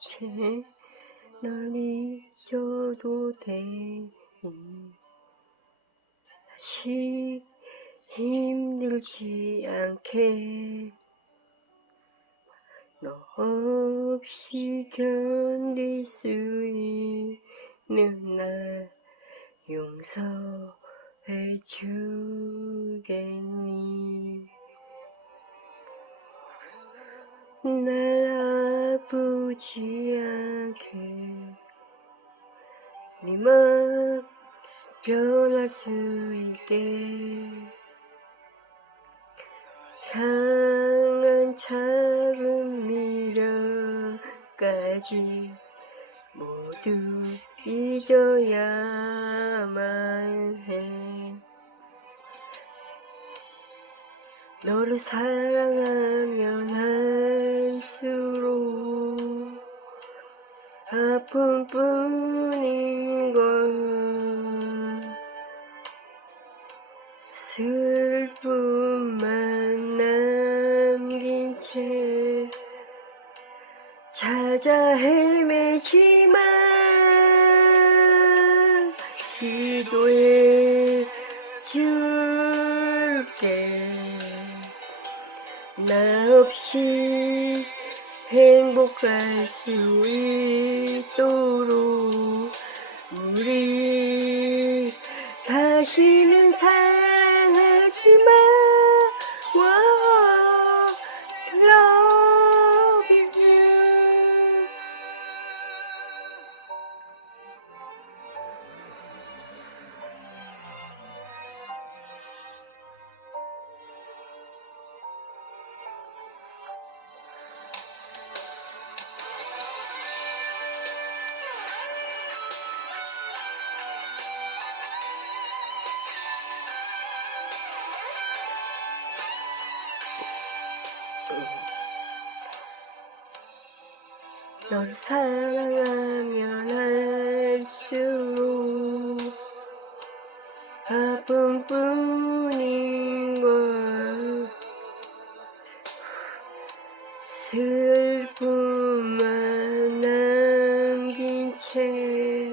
채 널 잊어도 돼 다시 힘들지 않게 너 없이 견딜 수 있는 날 용서해 주겠니? 날 아프지 네맘 변할 수 있게. 향한 작은 미련까지 모두 잊어야만 해. 너를 사랑하면 할수록 아픔 뿐인 걸. 슬픔만 남긴 채 찾아 헤매지만 기도해 줄게. 나 없이 행복할 수 있도록 우리 다시는 사랑하지 마 널 사랑하면 할수록 아픔뿐인 걸 슬픔만 남긴 채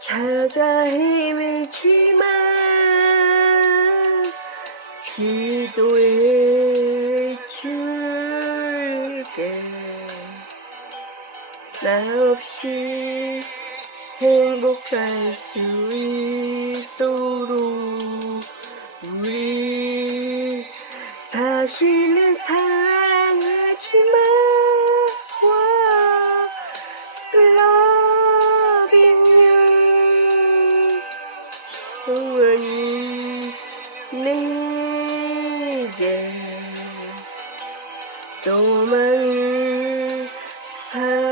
찾아 헤매지만 기도해 나 없이 행복할 수 있도록 우리 다시는 사랑하지 마. Wow, still loving you? 영원히 내게 너만을 사랑